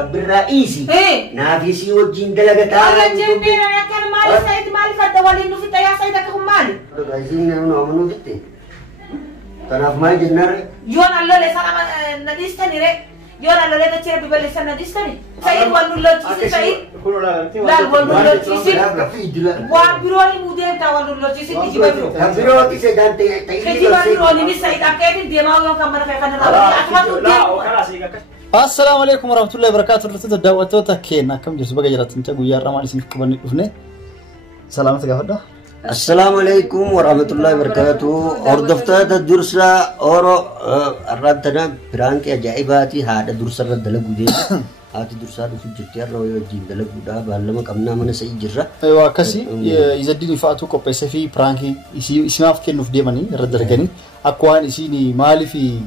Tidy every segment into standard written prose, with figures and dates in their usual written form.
رب الرئيسي نافسي وجين دلقة والله جنبي أنا كان مالي سيد مالي فالدوالي إنه في يا سيدك هم مالي عايزين نعملوا جتي تناف ما جنر يون الله لسنا نديستني ري يون الله لا تشير ببلسنا نديستني سيد والله تيسي سيد لا والله تيسي وابروني مودين تا والله تيسي تيجي بابرو بابرو تيسي دانتي تيجي بابرو ني سيد أكيد ديماغ يوم كمان كأنا السلام عليكم ورحمة الله وبركاته. رتد الدعوة كينا كم جرس بقى جرات انت قويا رماني سنك كبرني افني سلامتك يا فدا. السلام عليكم ورحمة الله وبركاته. أردفتا الدرسة أورو الردنا برانك أجائباتي هذا درسة الردلا بودي هذه درسة في الجتيار لو يجين دلا بودا بعلمك أمنا من سيجرة. أيوة كسي إذا دي نفاتو كوبيسة في برانكي اسمه في كنوف ديماني الردلا كني أكوان إسيني مالي في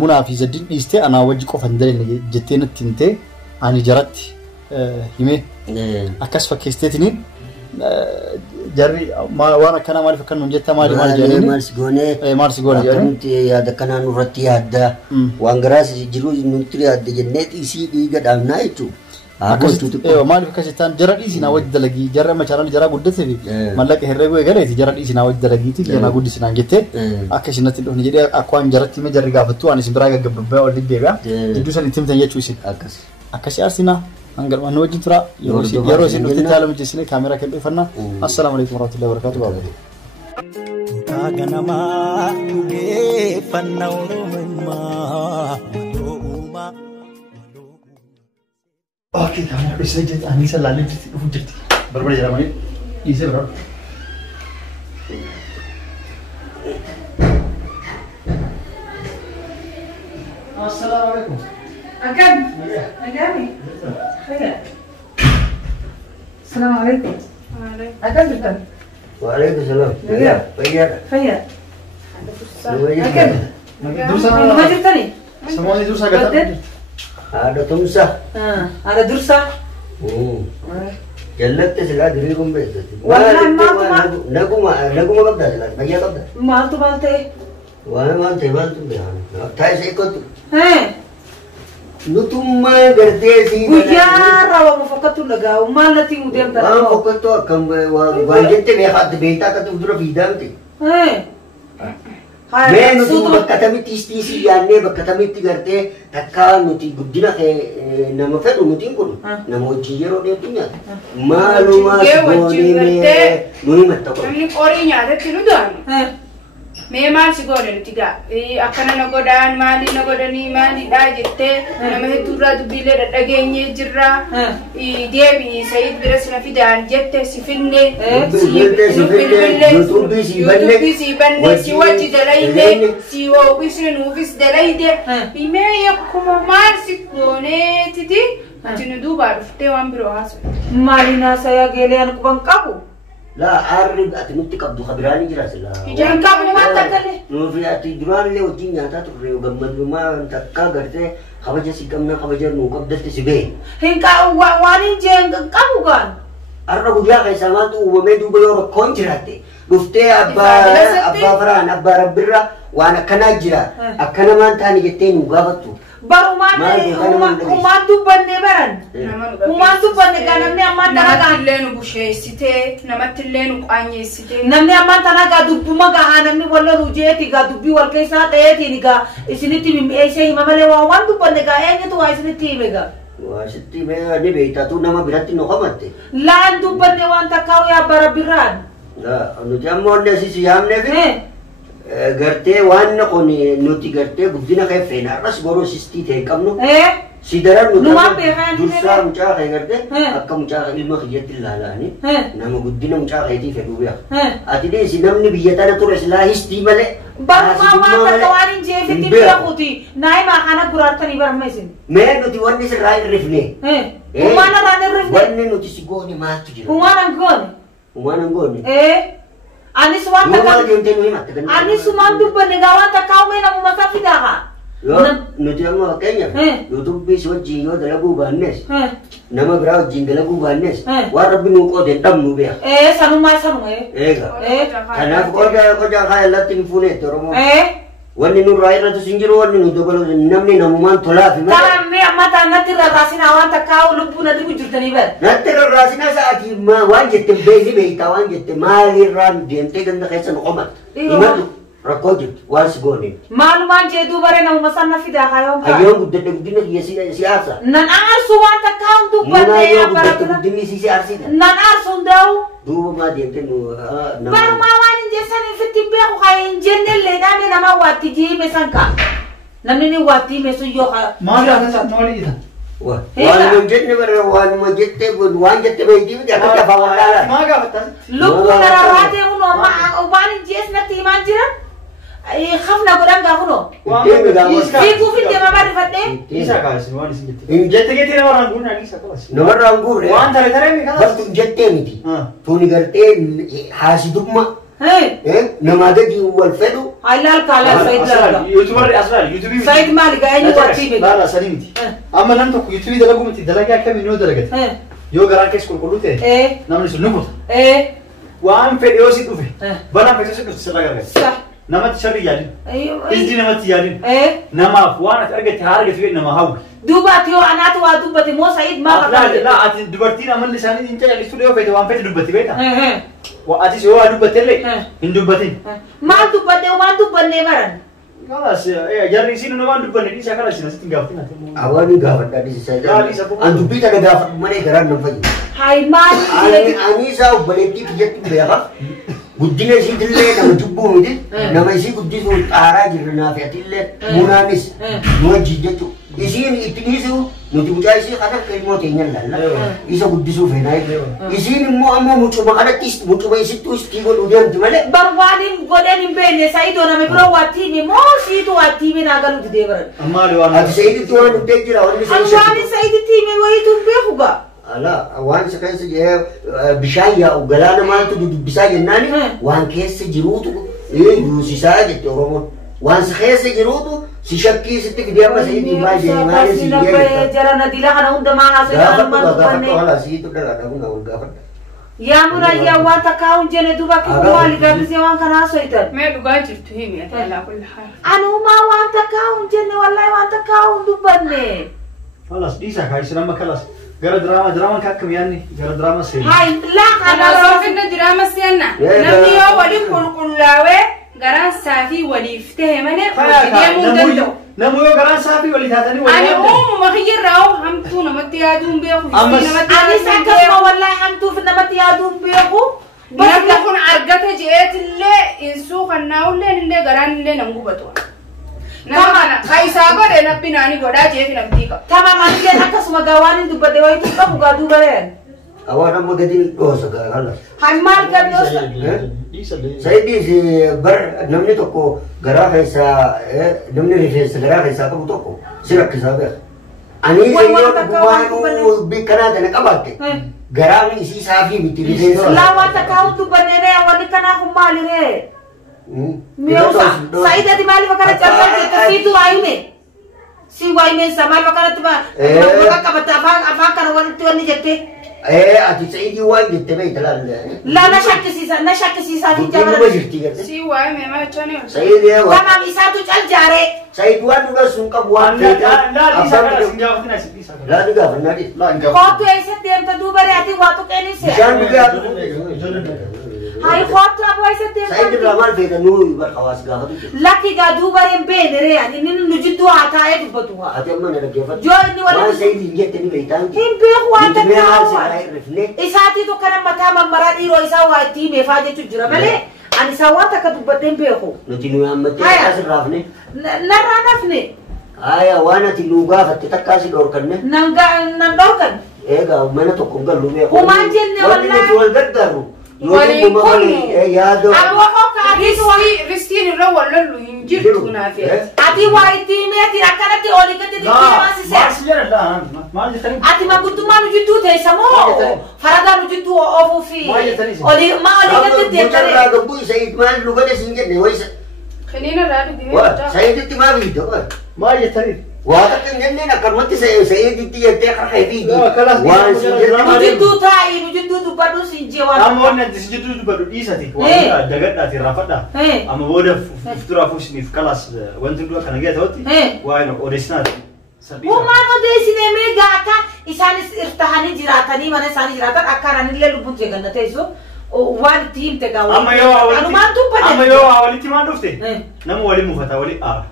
منافي زدين إستي أنا وجهك فندري جتين التنتي أنا جرت يمي أكاس فكستني جري ما وانا كنا مالي فكر نجت مالي جاني مارس غوني أنت يا دكنا نورتي هذا وانغراس جلوس نطري هذا جنات إسي إيجاد أمنايتو أيوة مالي فكستان جرت إسي ناوج دلقي جرت ما شارن جرت قدرت في مالك هربوا يقولي جرت إسي ناوج دلقي تي أنا قدرت سنانجته أكاس نتي لو نجري أكوان جرت تيم جرت قافتو أنا سبراغ قبض أولي بيجا جدوسا نتيم تانية شويسين أكاس أرسينا أنقل ما نوجد ترى يروسي نوتي تعلم جسني كاميرا كبي فنا السلام عليكم ورحمة الله وبركاته بابا كأنما فنا ورمما أوكي كاميرا بس جت أنا سلالي جت وجت بربر جرامي إيزي برا السلام عليكم أكاد أكادي خير السلام عليكم أكاد بتن وعليكم السلام خير خير أكاد ما جبتني سموني دوسا قدر هذا تمسح هذا درسة جلت سلا دريكم بيت والله ما نقوم قبضة سلا بيا قبضة ما أنتو وانا ما أنت بيان تاي سيكوت نتوما قرديسي بيارا ومفقتو لغا وما نتي مدير ترى ما فقطو كم وانجت بيخات بيتا كتبدر في دامتي मैं नुती बक्कतमी तीसी याने बक्कतमी ती करते तक्का नुती गुड्डीना के नमफ़े नुती कुल नमोचिये रोडे पुन्या मालूमा सिगोनी में नुई मत को हमने कोरी याद तिनु दान मैं माल सिगोने तिगा अकना नगोडान माली नगोडनी माली दाजिते नमहे तुरा दुबिले डगेन्ये जिर्रा देवी सईद बिरस नफिदान जत्ते सिफिन्ने यूट्यूब सिबन्ने सिवाजी दलाइदे सिवो विष्णु विस दलाइदे बिमे यकुम माल सिगोने तिति तिनु दुबार फते वांबिरो हास मालिना saya gelean kubang kapu لا أعرف أتنوتي كابدو خبراني جراس لا jangan kamu ni mata kali نوفي أتدران له وتين ياتا تقريو جمد ما تكا قرته خبجة سكمنا خبجة نوكب دست سبيه hingga wani jeng kamu kan أرنا بقولها كيسا ما تو ومدو بيورو كونجراته بفتة أبا فران أبا ربرا وأنا كناجرا أكنا ما أنتاني جتين وقافتو baru mana umantu bande baran umantu bande kan namni amman tanaga lenu bushe site namatti lenu qanye site namni amman tanaga dubbuma ga namni walla rujeti ga dubbi wal kaisa tayeti ni ga isiniti mi ese mamale wa wantu bande ga enge to isiniti mega واشتي ما نبي تاتو نما براتي نقمتي لا dubbande wanta kaw ya barabiran لا نجمع الناس سيام نبي gartee waan qonni nuti gartee guddina kee feena ras boroo sistii ta'e qabnu sidaran nuti dursaa mucaa kee gartee akka mucaa kee ilma kiyyatti ilaalaani nama guddina mucaa keetii fedhu beeka ati deesi namni biyya tana ture silaa histii malee barumaa waan takka waan hin jeefitti biyya kuti naayima kana guraartanii barmeesin mee nuti wanni sirraa hin rifne umaana raan hin rifne wanni nuti si goone maaltu jira umaana hin goone Anis wan takau, anis suman tu penegawan takau mena mumasa fidaha. Nuti amma kenya. YouTube bis wajji yo dalagu bannes. Nama berau jing dalagu bannes. Warabbi nu ko den dam nu be. Sanu ma sanu Ega. Kana ko ja kaya latin fune toromo. Wanni nu raayirra tu sinjiru wanni nu dabalu namni namumaan tolaa fi malee. Taa'ammee amma natti rarraasinaa waan takkaa lubbuu natti gujjirtanii bara. Natti rarraasinaa sa'aatii waan jette beeyni beeytaa waan jette maalirraa deemtee ganda keessa nu qomatte. Himatu rakkoo jirtu waan si goone. Maalumaan jedhuu bare namuma sanna fidaa hayoon kaa. Hayyoon guddadde guddina kiyya siyaasa. Nan aarsu waan takkaa hun dubbannee yaa baratu. Guddinni si siyaasiidha. Nan aarsu hundaa'u. Duuba maa deemtee nu Barumaa waan hin jeessanii fitti beeku haa hin jennellee dhaame nama waatti jiime sanka. Namni ni waatti hime sun yoo haa. Maali akka maali jedhan? Waan jette bara waan jette beeytii miti akka lafaa waan dhaalan. Maa gaafataa? Lubbuu nararraatee hunoo waan hin jees natti himaan jiran. Khafna godhan gaafunoo. Fiiguuf hin deema barreeffadhee. Isa kaasi waan isin jette. Jette geetii namarraan guurne ani isa kaasi. Namarraan guurne. Waan tare tare mi kanas. Bakka jettee miti. Tuni gartee haasidummaa. Nama gadi wal fedhu. Hailal kaalal Said laala. Youtuber asraal YouTube. Said maali gaa'ee waatti beeku. Laala sanii miti. Amma nam tokko YouTube dalagu miti dalagaa akkamii noo dalagate. Yoo garaa keessa qulqulluu ta'e namni sun ni kuta. Waan fedhe yoo si dhufe. Banaan fedhe si dhufe sirra gargaara. Namatti sharri yaadin. Isdi namatti yaadin. Namaaf waan ati argate haa argate nama hawwi. Duubaati yoo anaatu waa dubbate moo Said maa qaqqabe? Laa ati dubartiin amalli isaanii hin calaqqisiisu yoo fedhe waan fedhe dubbatti beekta. Atis yoo waa dubbattellee hin dubbatin. Maal dubbadde waan dubbannee baran? Kalas jarri isin nu waan dubbanne dhiisaa kana isin asitti hin gaafatin. Awwaani gaafadhaa dhiisaa. An dubbii kana gaafadhu malee garaan nan fayyadu. Hayi maali? Ani isaa obboleettii kiyyatti beeka. Guddina isiitillee nama jubbuu miti. Nama isii guddisuu xaaraa jirra naafi atillee munaanis nu wajji jechuudha. Isiin itti dhiisu nuti mucaa isii kana ilmoo teenyan lalla. Isa guddisuu feenaa jechuudha. Isiin immoo ammoo mucuma kanattis mucuma isittuu istii godhuu deemti malee. Barbaadin godhan hin beekne Saidoo nama biroo waatti hime moo siitu waatti hime naa galuuti deebaran. Ammaali waan ati Saiditti waan dhuftee jira wanni Waan Saiditti hime wayitu hin beeku gaa. Ala waan isa keessa bishaan yaa'u galaana maaltu dubbisaa jennaani waan keessa jiruutu yuusisaa jette Oromoon. Waan si keessa jiruutu si shakkii sitti fidee amma Saidii maal jedhee maal si jedhee jara nadila kana hundumaa haasa'e maal dubbanne. Gaafadhu siitu dalagaa hunda wal gaafadha. Yaa murayyaa waan takkaa hin jenne duuba kibbu maali gaafisee waan kana haasa'etan. Mee dhugaa jirtu himi ati alaa kulli haala. Anumaa waan takkaa hin jenne wallaahi waan takkaa hin dubbanne. Kalas dhiisaa kaayisa nama kalas. Gara drama kakam yaanni gara drama seenna. Hai laa kana roofinna drama seenna. Namni yoo waliin qulqullaawee garaan saafii waliif ta'e malee deemuu hin danda'u. Namu yoo garaan saafii walii taatanii walii yaadde. Ani uumama kiyyarraa hamtuu namatti yaaduun beeku. Anis akkasuma wallaahi hamtuuf namatti yaaduun beeku. Namni kun argate jeetillee insuu kannaa'ullee illee garaan illee nan gubatu. Namana kaisaa godhe nabbi naani godhaa jeefi namtii qaba. Tama malee akkasuma gaawaan hin dubbadde wayitu qabu gaa duuba reen. Awaan amma gadi dhoosa gaala. Han maal gadi dhoosa? Saidii bar namni tokko garaa keessaa namni rifeensa garaa keessaa qabu tokko si rakkisaa beeka. Ani yoo dhugumaanuu bikkanaa kana qabaatte garaan isii saafii miti rifeensa. Laa waan takkaa hin dubbanne ree wanni kanaa kun maali ree? Miosa, Saida di mali makana charla kita situ aime, si aime sama makana tu mah, makana kabat apa kan orang tu ni jette. Ati Saidi wan jette bayi telan. La na syak sisa di jalan. Si aime macam ni. Saidi wan. Kama bisa tu cal jare. Saidi wan udah sungkap wan. Lah juga benar di. Kau tu ऐसे time tu dua hari hati waktu kini sih. Jangan juga. Hai foto apa ऐसे time? Saidi ramai beda nuru berkawas gak tu. Laki gak dua hari beda re, ini nuju tu hata ya tu betul. Hati mana lagi apa? Jual ni wala. Mana Saidi jette ni beitan. Himbe kuat tak? Isati tu karena mata mamaran iro isawa time faje tu jura male. Ani sawata ka tu baden beku. Nanti nu amat ya kasih rafne. Narafne. Aya wana ti luga fatte takasi dorkan ne. Nandorkan. Ega mana to kungal lume. Umanjen ne wallahi. Wani jual gaddaru. Walikum ya do. Awo ka riski ni ro wallo injir tuna fi. Ati waiti me ti akana ti oli ka ti masi se. Masih ada mal jatani. Ati magutu manu jitu te samo. Faraga nu jitu ofu fi. Oli ma oli ka ti te kare. Mutar gabu Said mal luga de singe ne waisa. Khenina radu di. Wah, Said ti ma video. Mal jatani. Wah kan jenne nak kermati saya di tiap kakak heavy. Wah Mujidu tai, mujidu tu padu sinjewan. Amo nanti sejutu baru isa ti. Wah jagat nanti rapat dah. Amo boda futura fusni kelas. Wantu dua kan lagi tahu ti. Wah no orisna. Umano desi ne megata isani irtahani jiratani mana isani jiratan akarani le lubut jagan nate iso. One team tega wali. Anu mantu pada. Amo yo awali tim anu te. Namu wali mufata wali a.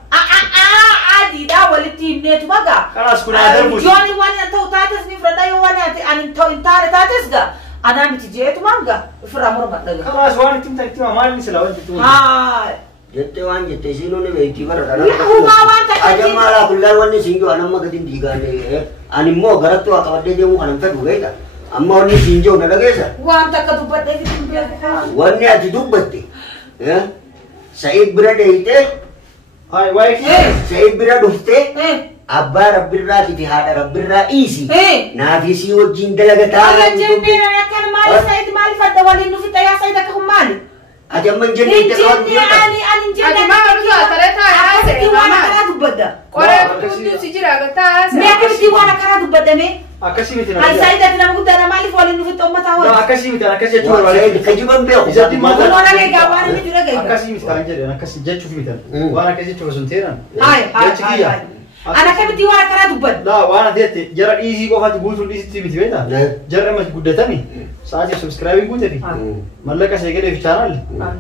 Tidak wali tim ne tumaga. Kelas kuna ada bus. Joni wani atau tatas ni frada yo wani ati anin to intare tatas ga. Ana miti je tumaga. Framur matdaga. Kelas wani tim tak tim amal ni selawan tu. Ha. Jette wan jette sino ne veiti bar dana. Umawan tak Aja malah kullal wani sinjo anamma gadin diga ne. Animmo garattu akabade je mu anam ta dugaita. Amma wani sinjo na lagesa. Wan tak ketupat deh tim biar. Wani ati dubbatti. Ya. Said berada ite. Hai wife. Said berada ufte. Abba rabbirra kiti hada rabbirra isi. Nafisi wajin dalagata. Ala jenne na kan mali Said mali fadda wali nu fita ya Said ka humali. Aja menjadi terlalu Jenne ani jenne. Ati mama lu atareta Ati wana kana dubada. Kore tu sijira gata. Me akati wana kana dubada me. Akasi miti na. Ai Said ati na mudana mali wali nu fita umma tawa. Na akasi miti akasi tu wali. Said kajiban beo. Izati mata. Wana le ga wana mi dura ga. Akasi miti kanjere akasi jechu miti. Wana akasi tu sunteran. Hai. Ana kamiti wana kana dubada. Da wana dete jara easy ko fati bultu easy miti beta. Jara mas guddatani. Saati subscribe gudati. Mallaka segede fi channel.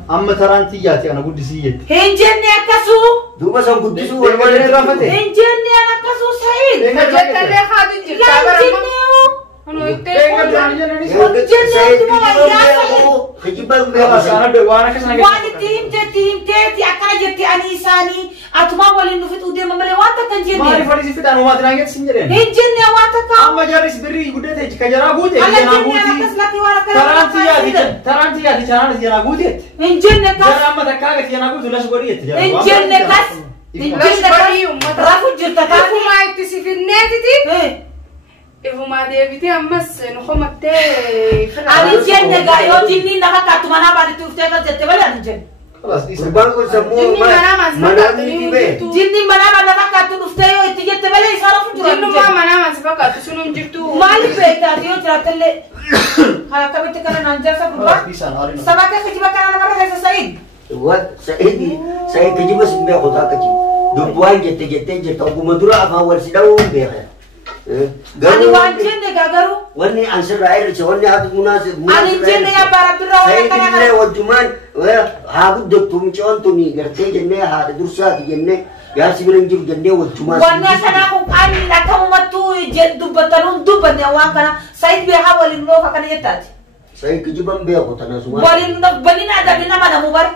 Amma taranti yati ana guddisi yette. Henjenne akasu. Duba san guddisu wali rafate. Henjenne akasu Said. Jetta le khadin jirta barama. Ono itte kajiban beo. Wana kasana. Wani tim te akana jetti anisani atuma wali nu fit ude mamale wata kan jenne. Mari fadi fit anu matra nget sinjere. Henjenne wata ka. Amma jaris beri guddate kajara gute. Ala jenne akas laki wala kana. Taranti ya di channel jana gute. Henjenne kas. Jara amma takka ga jana gute las goriyet. Henjenne kas. Henjenne kas. Rafu jirta ta. Kuma itti sifinnetiti. Ifuma deebite ammas nuxumatte ani jenne ga yo jinni nama katumana bari tufte ka jette bale ani jenne. Kurban ko samu manami be. Jinni manama nama katu tufte yo itti jette bale isara futura. jinnu ma manama sifakatu sunum jirtu. Mali be ta yo tratelle. Hala kabite kana nanja sa kurban. Sabaka kijiba kana namara hesa Said. What Said kajiba simbe kota kaji. Dubuan jette ko madura afa wal sidau be. Ani wanjenne gagaru. Wani answer air ce wani hadu munasib. Ani jenne ya barabira Said ne wajuman hagu doktum ce ontuni garte jenne hada dursa jenne ya sibirin jib jenne wajuman. Wani sana ku ani na kamatu jeddu batalun dubanne wakana Said be hawalin no fakana yettati. Said kijiban be ko tana suma. Walin no banina da dina mana mubar.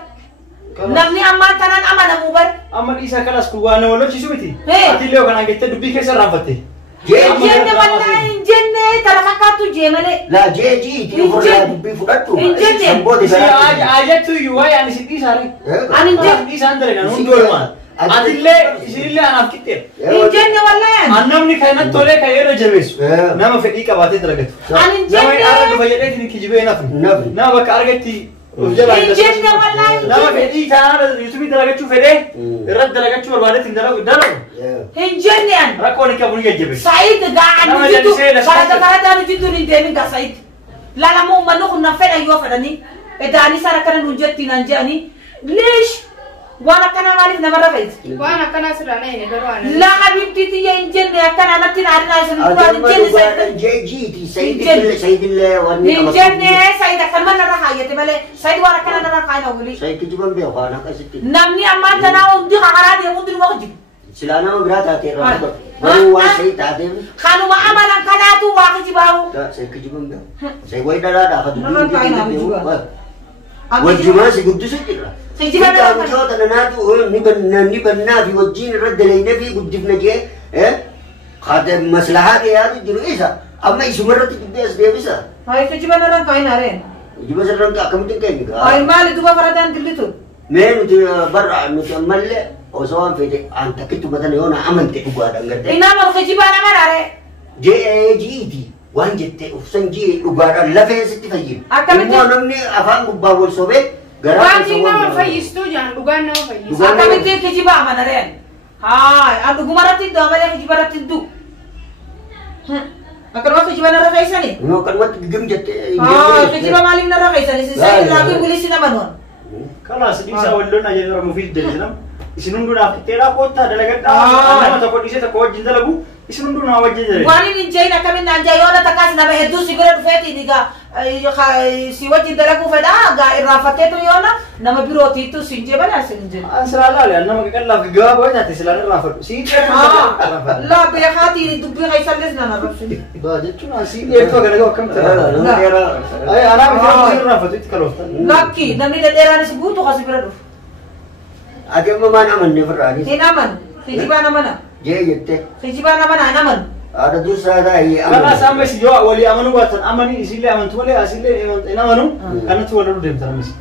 Namni amma tanan amana mubar. Amma isa kalas kurwana wala ci subiti. Ati leo kana gette dubbi ke sarafate. Jenne wallahi jenne tarakatu jemale. La jeji ti hola dubbi fudatu. Jenne. Si ajatu yuwa yani sidi sare. Ani jenne isandare kan undolma. Adille isille anafkitte. jenne wallahi. Annamni kana tole kayero jabesu. Nama fedi qabate daragatu. Ani Nama jenne. arga bayade tin kijibe nafu. Nama baka argati jenne wallahi. Nama fedi kana YouTube daragachu fede. Rad daragachu barbade tin daragu daragu. Jenne an. Rakoni kabuni gajibe. Said ga jitu karada jitu ni demin ga Said. Lala mo manu kunna feda yo fedani. Edani sara kana nunjetti nanjani. Lish wana kana malif na marafait. Wana kana sira ne garwana. La habibti ti ya jenne kana natin arina sun ko jenne Said. jeji ti Said le wani. Jenne Said kan man raha yete bale Said wana kana na raha na wuli. Said kijiban be ko ana kasiti. Namni amma tana undi haradi undi wajib. Silana berata ti rabu. Baru wa Said tade. Kanu ma amalan kanatu wa kijibahu. Said kijiban be. Said wai dala da hadu. Nanan kaina juga. Wajuma si guddu sikira. Kijiban Kita mencoba nanatu ni banna fi wajin rad layna fi guddifna je khade maslahat ya jiru isa amma isu marati bes dia bisa. Hai kijiban nanan kaina re. Jiba sarang ka kamtin kai ni ka. Hai mali duba faradan dilitu. Men tu barra mutamal o sawan fi anta kitu badana yona amante uga dangarte. Ina mar kijiban amara re. JAGT wanjette ufsanji uga la fe sitti fayyin. Akamiti Mo namni afan gubba wal sobe Wanti nama fayyistu jangan dugaan nama fayyis. akamiti kijiban amara re. Hai, adu gumarat itu amale kijibarat itu. Akan waktu kijiban nara kaisa nih? No kan wat gem jette. Kijiban maling nara kaisa nih. Saya lagi polisi naman. Kalau sedih sawalon aja orang mufid dari sana. Isinundu na tera kota dalagat nama takut isi takut jinda lagu isinundu na wajib dari. Wani ni jaina kami nanja yona takas na behedu sigura feti diga si wajib dalagu feda ga irafate to yona nama biro itu sinje bana sinje. Asrala le nama kan la gawab wajah tiselana rafat. Si la be khati dubbi gaisalles na rafsi. Ba jettu na si itu agak agak kam tera. Ay ana bi rafat itu kalau. Laki namni dera ni sebutu kasih beradu. Ada mana man ne berani. Sinaman, sijiban mana? Je jette. Sijiban mana naman? Ada dosa dah ya. Karena sampai si Jawa wali amanu buatan amani isile aman tuale asile amanu karena tuale dulu dem teramis.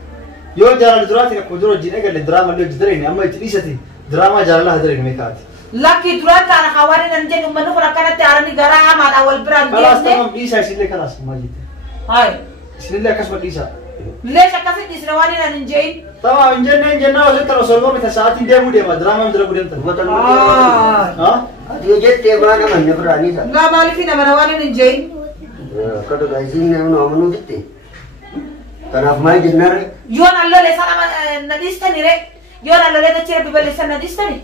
Yo jalan durati nak kudro jine gale drama le jidre ni amma itisati drama jalan lah hadre ni mekat. Laki durati anak kawarin nanti umanu kalau karena tiara negara amat awal brand. Kalas tamam bisa isile kalas majid. Hai. Isile kas bisa. Lesha kasih di senawani nanti. Tamam injen awal terus solmo kita saat ini dia muda drama muda muda tu. Betul betul. Dia jette mana man ne berani sa. Enggak balik ni nama nawani nanti. Kado gazing ne amanu jette. Tanah mai jennar. Yon Allah lesa nama nadista ni re. Yon Allah lesa ciri bibel lesa nadista ni.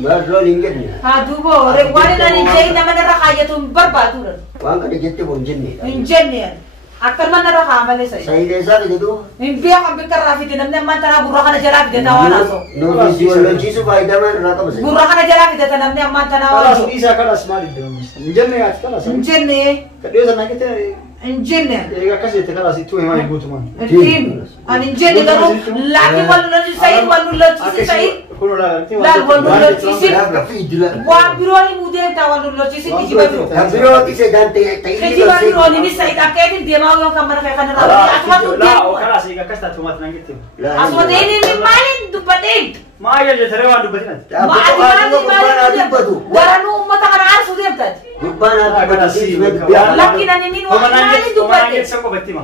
Baru lingkar ni. Aduh bo, re wani nanti nama nara kaya tu berbatu. Wang kada jette bonjen ni. Injen ni. Akar mana roh amal saya. Saya desa itu. Impian kami kerja di dalamnya mantara burukana jarak di dalam naso. No visuologi supaya daman rata masih. Burukana jarak di dalamnya mantara. Kalas bisa kalas mari dong. Injen ni at kalas. Injen ni. Kadang sana kita. Injen ni. Ega kasih te kalas itu memang ibu tu man. Tim. An injen ni kalau lagi walu lagi saya. Kuno lah. Lalu walu lagi saya. Wah biro ni muda kita walu lagi saya di jiwa biro. Biro kita ganti. Jiwa biro ni saya tak kaya dia mau yang kamar kaya kan rapi. Asmat tu dia. Oh kalas ega kas tak cuma tenang gitu. Asmat ini malin tu pating. Maya je terewan tu betul. Waranu umat akan arus dia betul. Laki nani min wa malin tu pating.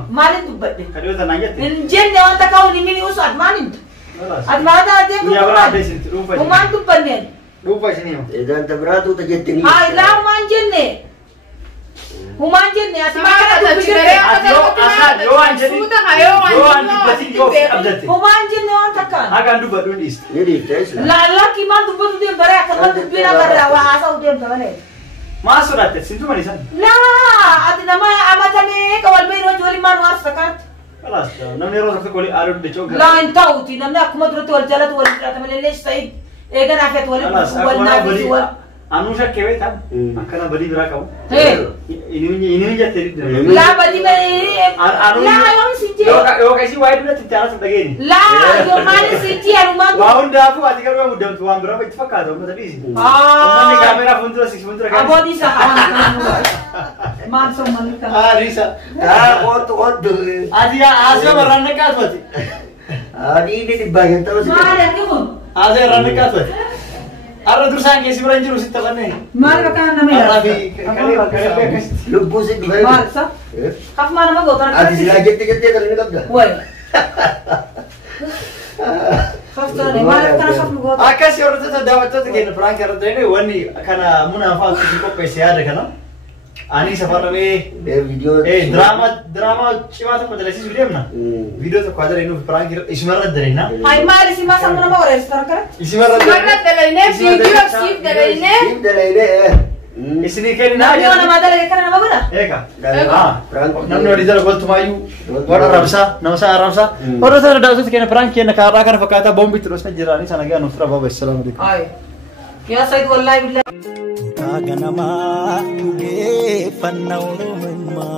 Malin tu pating. Kadang tenang gitu. Injen dia orang tak kau ni min usat malin. Admada dia tu. Uman tu pating. Lupa sini. Dan terberat tu terjadi ni. Hai lah manjen ni. Umanjen ni asmara tu pikir. Umanjen ni orang takkan. Akan dua dunis. Jadi tes. Laki man tu betul dia berak kan tu pina berak wah asal dia berak. Masuk dah situ mana sana? Lah, ati nama amatan ni kawal bero jual man was takat. Kalas. Namanya orang tu kali arut de cok. Lain tahu ti namanya aku madru tu jalan tu jalan tamale les sai. Ega nak tu wal nabi tu. Anusha kewe kan? Akana beri berapa kau? Hey. Ini je teri. Lah beri beri. Lah yang sinci. Yo kasi wide udah tiada sampai gini. Lah yo mana sinci rumah. Wah udah aku hati kalau kamu udah tuan berapa itu pakai tu masa ini. Mana kamera pun terus kan? Abo di sah. Masuk malika. Risa. Ot. Asia meran nekat berarti. Ini dibayar terus. Mana tu? Asia meran nekat berarti. Arah terus angin si beranjur si tekan ni. Mana kan namanya? Kali. Lubu sih dibayar. Masa? Kaf mana mau gotan? Ada sila jette dari ni kapda. Woi. Kaf tu ni mana kan kaf mau gotan? Akas orang tu dapat tu kena perang kerana ini wani karena munafal tu kok pesi ada kan? Ani safar ni video. Drama cuma tu pada lesis video mana? Video tu kuadar ini perang kira ismarat dari na. Hai mari si masa mana mau restoran kan? Ismarat dari ni video sip dari ni. Sip dari ni. Isini kan na. Nama nama ada lagi kan nama mana? Eka. Perang. Namno di dalam tu mayu. Wara Rabsa, nama saya Rabsa. Orang tu ada tu kena perang kena kara kan fakata bombi terus menjerani sana kan Nusra Baba. Assalamualaikum. Hai. Ya Said wallahi billah. Kaganama tuge fanna urumma